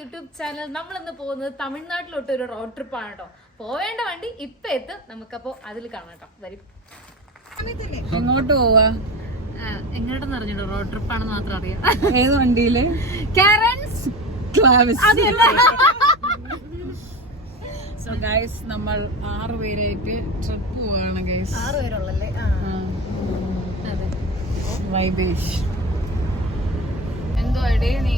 YouTube channel. നമ്മളിന്ന് പോകുന്നത് തമിഴ്നാട്ടിലോട്ട് ഒരു റോഡ് ട്രിപ്പ് ആണ് കേട്ടോ. പോവേണ്ട വണ്ടി ഇപ്പൊ എത്തും. നമുക്കപ്പോ അതിൽ കാണാം കേട്ടോ. വരും. എങ്ങോട്ട് പോവാ? എങ്ങോട്ടെന്ന് അറിഞ്ഞോ? റോഡ് ട്രിപ്പ് ആണെന്ന് മാത്രം അറിയാം. ഏത് വണ്ടിയില്? Carens Clavis. സോ ഗൈസ്, നമ്മൾ 6 പേരായിട്ട് ട്രിപ്പ് പോവാണ് ഗൈസ്. 6 പേരുള്ളല്ലേ? അതെ. വൈബേഷ് എന്തോ എടേ നീ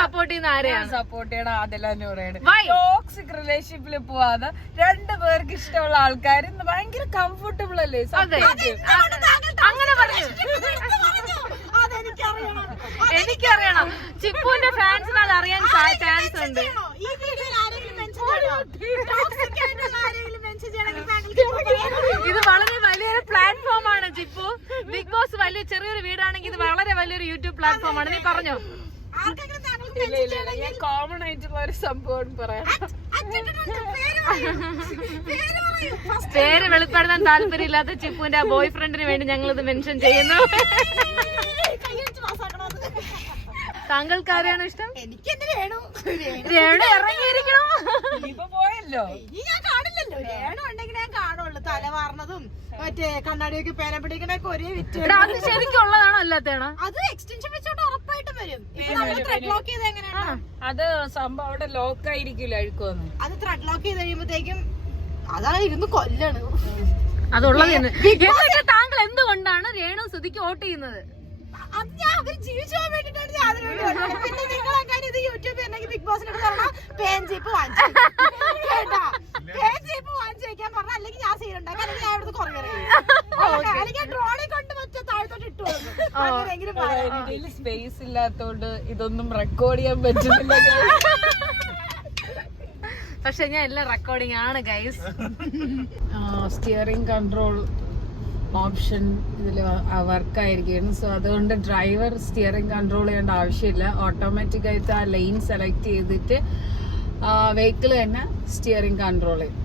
സപ്പോർട്ട് ചെയ്യുന്ന ആരെയാണ് സപ്പോർട്ട് ചെയ്യണ? ആദിലൂടെയാണ്. ടോക്സിക് റിലേഷൻഷിപ്പിൽ പോവാതെ 2 പേർക്ക് ഇഷ്ടമുള്ള ആൾക്കാർ ഭയങ്കര കംഫർട്ടബിൾ അല്ലേ? അങ്ങനെ പറഞ്ഞു. എനിക്കറിയണം. ചിപ്പുവിന്റെ ഫാൻസിന് അത് അറിയാൻ ചാൻസ് ഉണ്ട്. ഇത് വളരെ വലിയൊരു പ്ലാറ്റ്ഫോം ആണ് ചിപ്പു. ബിഗ് ബോസ് വലിയ ചെറിയൊരു വീടാണെങ്കിൽ ഇത് വളരെ വലിയൊരു യൂട്യൂബ് പ്ലാറ്റ്ഫോം ആണ്. നീ പറഞ്ഞോ. ഞാൻ കോമൺ ആയിട്ടുള്ള ഒരു സംഭവം പറയാം. പേര് വെളിപ്പെടുത്താൻ താല്പര്യമില്ലാത്ത ചിപ്പുവിന്റെ ബോയ് ഫ്രണ്ടിന് വേണ്ടി ഞങ്ങൾ ഇത് മെൻഷൻ ചെയ്യുന്നു. താങ്കൾക്ക് ആരെയാണ് ഇഷ്ടം? രേണു ഇറങ്ങിയിരിക്കണോ? പോയല്ലോ. ഞാൻ കാണില്ലല്ലോ. രേണു ഉണ്ടെങ്കിൽ ഞാൻ കാണുള്ളൂ. തല വാർന്നതും മറ്റേ കണ്ണാടിയൊക്കെ പേന പിടിക്കണൊക്കെ ഒരേ വിറ്റ്. അത് ശരിക്കും ഉള്ളതാണോ അല്ലാത്തതാണോ? അത് എക്സ്റ്റൻഷൻ വെച്ചോണ്ട് ഉറപ്പായിട്ടും വരും. ത്രെഡ് ലോക്ക് ചെയ്ത് എങ്ങനെയാണ്? അത് സംഭവം അവിടെ ലോക്ക് ആയിരിക്കില്ല, അഴുക്കുവന്ന്. അത് ത്രെഡ് ലോക്ക് ചെയ്ത് കഴിയുമ്പോഴത്തേക്കും അതാണ് ഇരുന്ന് കൊല്ലാണ്. അതുള്ളത് താങ്കൾ എന്തുകൊണ്ടാണ് രേണു സുധിക്ക് വോട്ട് ചെയ്യുന്നത്? അത് ഞാൻ അവര് ജീവിച്ചു പോകാൻ വേണ്ടിട്ടാണ് ഞാൻ അതിന് വേണ്ടി വന്നത്. പിന്നെ നിങ്ങളെങ്ങനെ ഇത് യൂട്യൂബ് ഉണ്ടെങ്കിൽ ബിഗ് ബോസിനോട് പറഞ്ഞാൽ പേൻ ജീപ്പ് വാങ്ങിച്ചു കേട്ടാ. പേൻ ജീപ്പ് വാങ്ങിച്ചു വെക്കാൻ പറഞ്ഞ, അല്ലെങ്കിൽ ഞാൻ സീൻ ഉണ്ടാക്കാം, അല്ലെങ്കിൽ ഞാൻ ഇവിടുന്ന് കുറേ അല്ലെങ്കിൽ ഡ്രോണിൽ കൊണ്ട് മറ്റേ താഴത്തോട്ട് ഇട്ടു കൊടുക്കും. സ്പേസ് ഇല്ലാത്തോണ്ട് ഇതൊന്നും റെക്കോർഡ് ചെയ്യാൻ പറ്റുന്നില്ല. പക്ഷെ ഞാൻ എല്ലാം റെക്കോർഡിംഗ് ആണ് ഗൈസ്. സ്റ്റിയറിംഗ് കൺട്രോൾ ഓപ്ഷൻ ഇതിൽ വർക്കായിരിക്കുകയാണ്. സോ അതുകൊണ്ട് ഡ്രൈവർ സ്റ്റിയറിംഗ് കൺട്രോൾ ചെയ്യേണ്ട ആവശ്യമില്ല. ഓട്ടോമാറ്റിക് ആയിട്ട് ആ ലൈൻ സെലക്ട് ചെയ്തിട്ട് വെഹിക്കിൾ തന്നെ സ്റ്റിയറിംഗ് കൺട്രോൾ ചെയ്യും.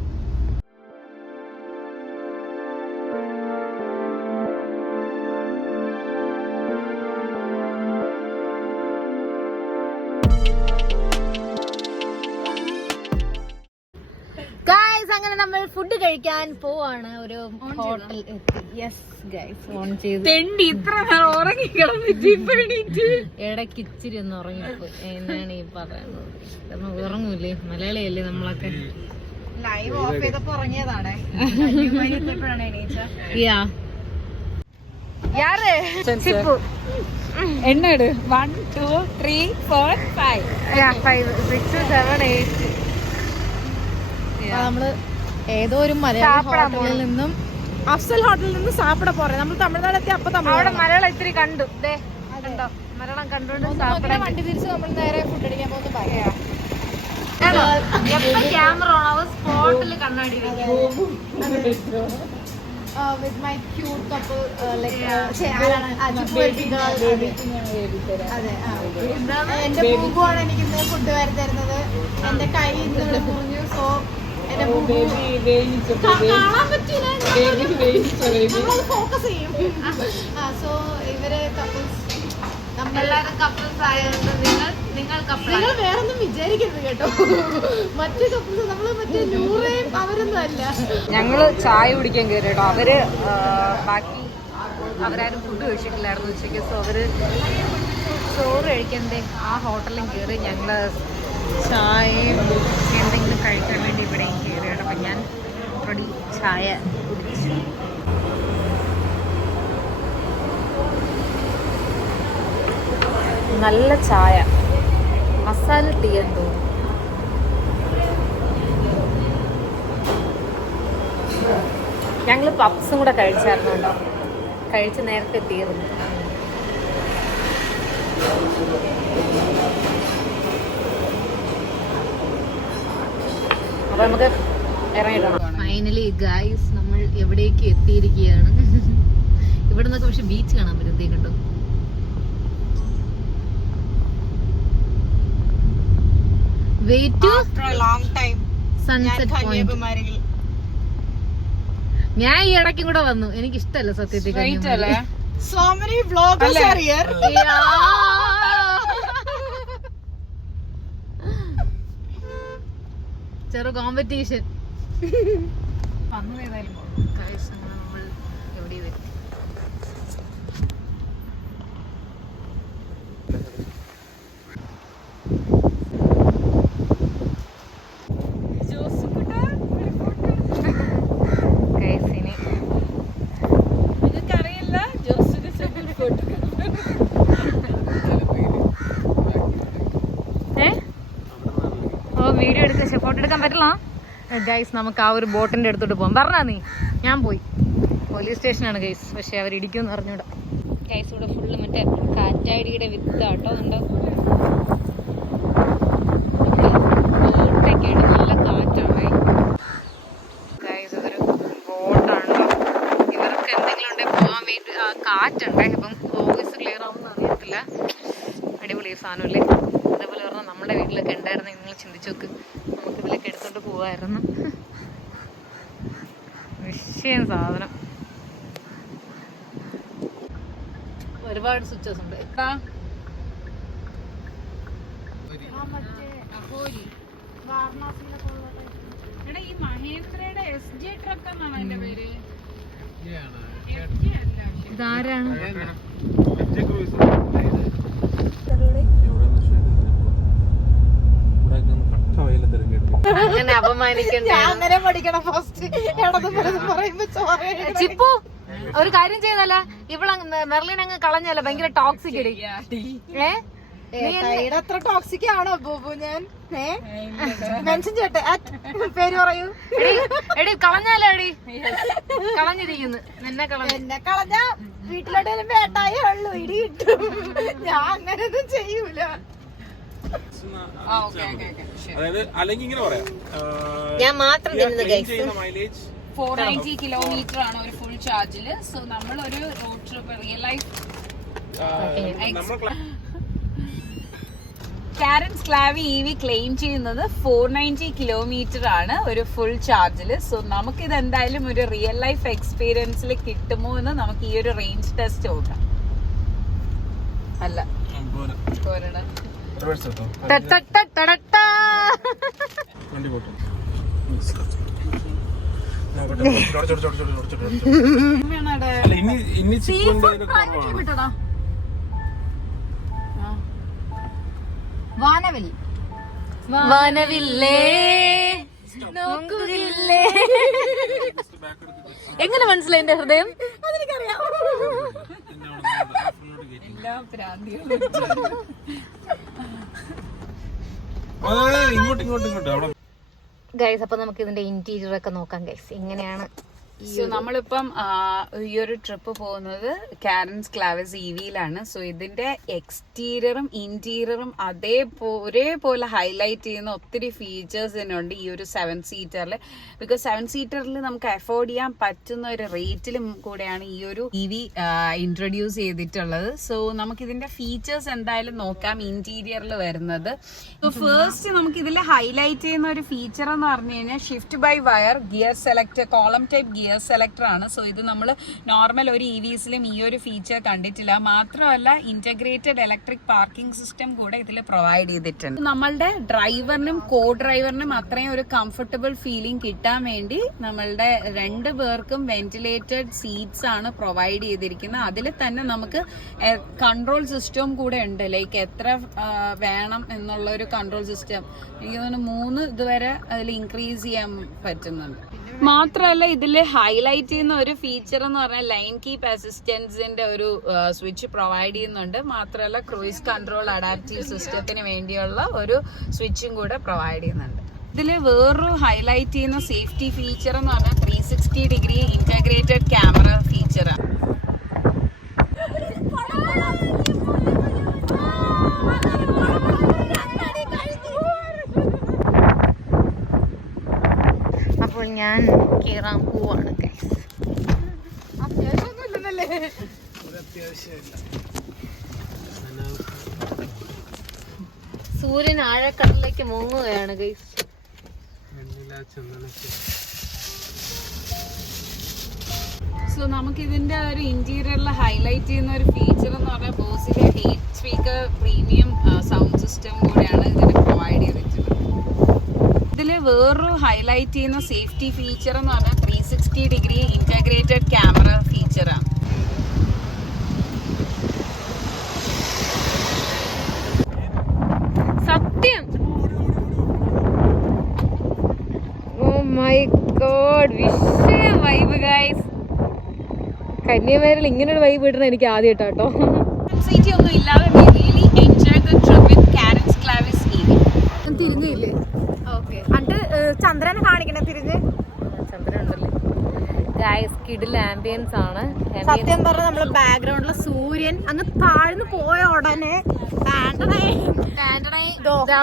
അങ്ങനെ നമ്മൾ ഫുഡ് കഴിക്കാൻ പോവാണ്. ഒരു ഹോട്ടൽ എത്തി. യെസ് ഗൈസ്, ഓൺ ചെയ്ത് ഇടയ്ക്ക് ഇച്ചിരി ഒന്ന് ഉറങ്ങിപ്പോയി. എന്നാണ് ഈ പറയുന്നത്? ഉറങ്ങൂലേ? മലയാളിയല്ലേ നമ്മളൊക്കെ. ലൈവ് ഓഫ് ചെയ്തപ്പോ ഉറങ്ങിയതാണ്. എണ്ണ 1 2 3 4 5 5 6 7 8. നമ്മള് ഏതോ ഒരു മലയാള ഹോട്ടലിൽ നിന്നും, അഫ്സൽ ഹോട്ടലിൽ നിന്ന് സാപ്പിട പോറേ. നമ്മൾ തമിഴ്നാട് എത്തി. അപ്പൊ അവിടെ മലയാളം ഇത്തിരി കണ്ടു. കണ്ടോ? മലയാളം കണ്ടുകൊണ്ട് വണ്ടി തിരിച്ച് നമ്മൾ നേരെ ഫുഡ് അടിക്കാൻ പോകുന്ന പറയാ. എപ്പം ക്യാമറ ഓണാവും സ്പോട്ടിൽ കണ്ണാടി with my cute couple like എന്റെ പൂക്കുവാണ് എനിക്ക് ഇന്ന് ഫുഡ് വരെ തരുന്നത്. എന്റെ കൈ ഇന്ന് മുറിഞ്ഞു. സോ കാണാൻ പറ്റില്ല, ഫോക്കസ് ചെയ്യും. സോ ഇവര് കപ്പിൾസ്, എല്ലാവരും കപ്പിൾസ് ആയതുകൊണ്ട് നിങ്ങൾ വേറൊന്നും വിചാരിക്കരുത് കേട്ടോ. മറ്റു കപ്പിൾസ് നമ്മള് മറ്റേ നൂറേയും അവരൊന്നും അല്ല. ഞങ്ങള് ചായ കുടിക്കാൻ കയറി കേട്ടോ. അവര് ബാക്കി അവരാരും ഫുഡ് കഴിച്ചിട്ടില്ലായിരുന്നു ഉച്ചയ്ക്ക്. സോ അവര് ചോറ് കഴിക്കണ്ടേ ആ ഹോട്ടലിലും കയറി. ഞങ്ങള് ചായയും എന്തെങ്കിലും കഴിക്കാൻ വേണ്ടി ഇവിടെയും കയറി കേട്ടോ. അപ്പം ഞാൻ ഓൾറെഡി ചായ കുടിച്ചു. നല്ല ചായ, മസാല ടീ എന്തോ. ഞങ്ങൾ പപ്സും കൂടെ കഴിച്ചായിരുന്നു കേട്ടോ. കഴിച്ച് നേരത്തെ തീർന്നു. അപ്പൊ നമുക്ക് ഇറങ്ങിയിടണം. ഫൈനലി ഗൈസ്, നമ്മൾ എവിടേക്ക് എത്തിയിരിക്കുകയാണ്. ഇവിടെ നിന്നൊക്കെ പക്ഷെ ബീച്ച് കാണാൻ പറ്റും. കണ്ടോ? Wait long time sunset point. ഞാൻ ഈ ഇടയ്ക്കും കൂടെ വന്നു, എനിക്ക് ഇഷ്ടമല്ല സത്യത്തിൽ Kanyakumari. So many vloggers are here. ചെറു കോമ്പറ്റീഷൻ. എവിടെ വരും വീഡിയോ എടുക്കാൻ ഫോട്ടോ എടുക്കാൻ പറ്റില്ല ഗൈസ്. നമുക്ക് ആ ഒരു ബോട്ടിന്റെ അടുത്തോട്ട് പോകാം. പറഞ്ഞാ നീ? ഞാൻ പോയി. പോലീസ് സ്റ്റേഷനാണ് ഗൈസ്, പക്ഷെ അവർ ഇടിക്കുമെന്ന് അറിഞ്ഞൂടാ ഗൈസ്. ഇവിടെ ഫുള്ള് മറ്റേ കാറ്റാടിയുടെ വിത്താട്ടോ ഉണ്ട്. ബോട്ടൊക്കെ ഉണ്ട്, നല്ല കാറ്റാണ് ഗൈസ്. ഇതൊരു ബോട്ടാണല്ലോ. ഇവർക്ക് എന്തെങ്കിലും ഉണ്ടെങ്കിൽ പോകാൻ വേണ്ടി കാറ്റുണ്ടേ. അപ്പം വോയിസ് ക്ലിയർ ആവുമെന്ന് അറിയത്തില്ല. അടിപൊളി സാധനമല്ലേ. അതേപോലെ പറഞ്ഞാൽ നമ്മുടെ വീട്ടിലൊക്കെ ഉണ്ടായിരുന്നു. നിങ്ങൾ ചിന്തിച്ചു നോക്ക്, നമുക്ക് ഇതിലൊക്കെ എടുത്തോണ്ട് പോവായിരുന്നു. വിഷയം സാധനം. ഒരുപാട് സ്വിച്ചസ് ഉണ്ട്. ഈ മഹേന്ദ്രയുടെ SJ ട്രക്ക് എന്നാണ് അതിന്റെ പേര്. ഇതാരാണ്? അങ്ങനെ അപമാനിക്കണ്ട. ചിപ്പു ഒരു കാര്യം ചെയ്തല്ല, ഇവള് മെർലിൻ അങ്ങ് കളഞ്ഞല്ല. ഭയങ്കര ടോക്സിക് അടി. അത്ര ടോക്സിക് ആണോ ബോബു? ഞാൻ മെൻഷൻ ചെയ്യട്ടെ, പേര് പറയൂ. എടി കളഞ്ഞാലോ? എടി കളഞ്ഞിരിക്കുന്നു. എന്നെ കളഞ്ഞ വീട്ടിലോട്ട് വേട്ടായേ ഉള്ളൂ, ഇടി കിട്ടും. ഞാൻ അങ്ങനെയൊന്നും ചെയ്യൂല. അതായത് അല്ലെങ്കിൽ ഇങ്ങനെ പറയാം, ഞാൻ മാത്രം മൈലേജ് 490 കിലോമീറ്റർ ആണ് ഒരു ഫുൾ ചാർജില്. സോ നമ്മൾ ഒരു road trip real life Carens Clavis EV claim ചെയ്യുന്നത് 490 കിലോമീറ്റർ ആണ് ഒരു ഫുൾ ചാർജില്. സോ നമുക്ക് ഇത് എന്തായാലും ഒരു റിയൽ ലൈഫ് എക്സ്പീരിയൻസിൽ കിട്ടുമോ എന്ന് നമുക്ക് ഈ ഒരു റേഞ്ച് ടെസ്റ്റ് നോക്കാം. അല്ല പോരണം. വാനവില്ലേ നോക്കുകില്ലേ. എങ്ങനെ മനസ്സിലായി എന്റെ ഹൃദയം? ഗൈസ്, അപ്പൊ നമുക്ക് ഇതിന്റെ ഇന്റീരിയർ ഒക്കെ നോക്കാം ഗൈസ്, എങ്ങനെയാണ്. സോ നമ്മളിപ്പം ഈ ഒരു ട്രിപ്പ് പോകുന്നത് കാരൻസ് ക്ലാവിസ് EVയിലാണ്. സോ ഇതിന്റെ എക്സ്റ്റീരിയറും ഇന്റീരിയറും ഒരേപോലെ ഹൈലൈറ്റ് ചെയ്യുന്ന ഒത്തിരി ഫീച്ചേഴ്സ് ഇതിനുണ്ട് ഈ ഒരു 7 സീറ്ററിൽ. ബിക്കോസ് 7 സീറ്ററിൽ നമുക്ക് അഫോർഡ് ചെയ്യാൻ പറ്റുന്ന ഒരു റേറ്റിലും കൂടെയാണ് ഈ ഒരു EV ഇൻട്രൊഡ്യൂസ് ചെയ്തിട്ടുള്ളത്. സോ നമുക്ക് ഇതിന്റെ ഫീച്ചേഴ്സ് എന്തായാലും നോക്കാം. ഇന്റീരിയറിൽ വരുന്നത് ഫസ്റ്റ് നമുക്ക് ഇതിൽ ഹൈലൈറ്റ് ചെയ്യുന്ന ഒരു ഫീച്ചർ എന്ന് പറഞ്ഞു കഴിഞ്ഞാൽ shift by wire gear selector, column type gear selector ആണ്. സോ ഇത് നമ്മൾ നോർമൽ ഒരു EVസിലും ഈ ഒരു ഫീച്ചർ കണ്ടിട്ടില്ല. മാത്രമല്ല ഇന്റഗ്രേറ്റഡ് ഇലക്ട്രിക് പാർക്കിംഗ് സിസ്റ്റം കൂടെ ഇതിൽ പ്രൊവൈഡ് ചെയ്തിട്ടുണ്ട്. നമ്മളുടെ ഡ്രൈവറിനും കോ ഡ്രൈവറിനും അത്രയും ഒരു കംഫർട്ടബിൾ ഫീലിംഗ് കിട്ടാൻ വേണ്ടി നമ്മളുടെ 2 പേർക്കും വെന്റിലേറ്റഡ് സീറ്റ്സ് ആണ് പ്രൊവൈഡ് ചെയ്തിരിക്കുന്നത്. അതിൽ തന്നെ നമുക്ക് കൺട്രോൾ സിസ്റ്റവും കൂടെ ഉണ്ട്. ലൈക്ക് എത്ര വേണം എന്നുള്ള ഒരു കൺട്രോൾ സിസ്റ്റം എനിക്ക് തോന്നുന്നു 3 ഇതുവരെ അതിൽ ഇൻക്രീസ് ചെയ്യാൻ പറ്റുന്നുണ്ട്. മാത്രമല്ല ഇതിൽ ഹൈലൈറ്റ് ചെയ്യുന്ന ഒരു ഫീച്ചർ എന്ന് പറഞ്ഞാൽ ലൈൻ കീപ്പ് അസിസ്റ്റൻസിന്റെ ഒരു സ്വിച്ച് പ്രൊവൈഡ് ചെയ്യുന്നുണ്ട്. മാത്രമല്ല ക്രൂയിസ് കൺട്രോൾ അഡാപ്റ്റീവ് സിസ്റ്റത്തിന് വേണ്ടിയുള്ള ഒരു സ്വിച്ചും കൂടെ പ്രൊവൈഡ് ചെയ്യുന്നുണ്ട്. ഇതിൽ വേറൊരു ഹൈലൈറ്റ് ചെയ്യുന്ന സേഫ്റ്റി ഫീച്ചർ എന്ന് പറഞ്ഞാൽ 360 ഡിഗ്രി ഇന്റഗ്രേറ്റഡ് ക്യാമറ ഫീച്ചറാണ്. അപ്പോൾ ഞാൻ കേറാൻ പോവാണ് ഗൈസ്. സൂര്യൻ ആഴക്കടലിലേക്ക് മുങ്ങുകയാണ് ഗൈസ്. സോ നമുക്ക് ഇതിന്റെ ഒരു ഇന്റീരിയറിൽ ഹൈലൈറ്റ് ചെയ്യുന്ന ഒരു ഫീച്ചർ എന്ന് പറഞ്ഞാൽ ബോസിന്റെ 8 സ്പീക്കർ പ്രീമിയം സൗണ്ട് സിസ്റ്റം കൂടെയാണ് ഇതിന് പ്രൊവൈഡ് ചെയ്തിട്ടുള്ളത്. ഇതിൽ വേറൊരു ഹൈലൈറ്റ് ചെയ്യുന്ന സേഫ്റ്റി ഫീച്ചർ എന്ന് പറഞ്ഞാൽ 360 ഇന്റഗ്രേറ്റഡ് ക്യാമറ ഫീച്ചറാണ്. സത്യം, ഓ മൈ ഗോഡ്, വിഷയം വൈബ് ഗൈസ്. കന്യാകുമാരിയിൽ ഇങ്ങനെ ഒരു വൈബ് കിട്ടണ എനിക്ക് ആദ്യമായിട്ടോ. സീറ്റി ഒന്നും ഇല്ലാതെ really enjoy the trip with Carens Clavis EV. തിരിഞ്ഞില്ലേ? ഓക്കെ, എന്നിട്ട് ചന്ദ്രനെ കാണിക്കണേ തിരിഞ്ഞ്. ചന്ദ്രൻ ഉണ്ടല്ലേ ഗൈസ്, കിടിൽ ആംബിയൻസ് ആണ്. സത്യം പറഞ്ഞാൽ നമ്മള് ബാക്ക്ഗ്രൗണ്ടിലെ സൂര്യൻ അങ്ങ് താഴ്ന്നു പോയ ഉടനെ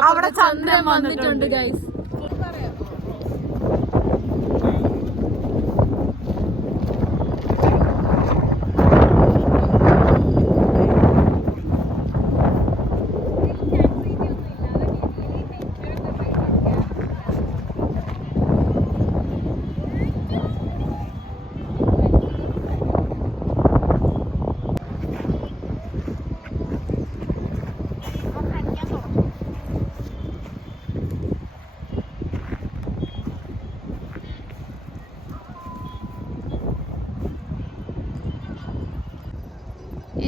അവിടെ ചന്ദ്രൻ വന്നിട്ടുണ്ട് ഗൈസ്.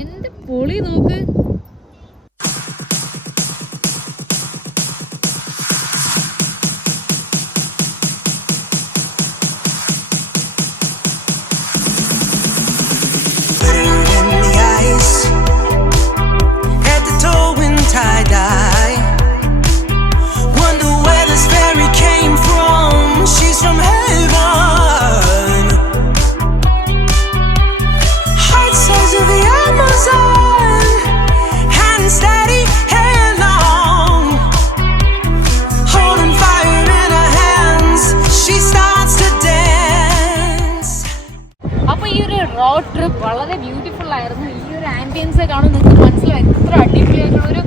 എന്റെ പൊളി നോക്ക്. അപ്പൊ ഈ ഒരു റോഡ് ട്രിപ്പ് വളരെ ബ്യൂട്ടിഫുൾ ആയിരുന്നു. ഈ ഒരു ആംബിയൻസ് കാണുമ്പോൾ നിങ്ങൾക്ക് മനസ്സിലാവും എത്ര അടിപൊളിയായിട്ടുള്ള ഒരു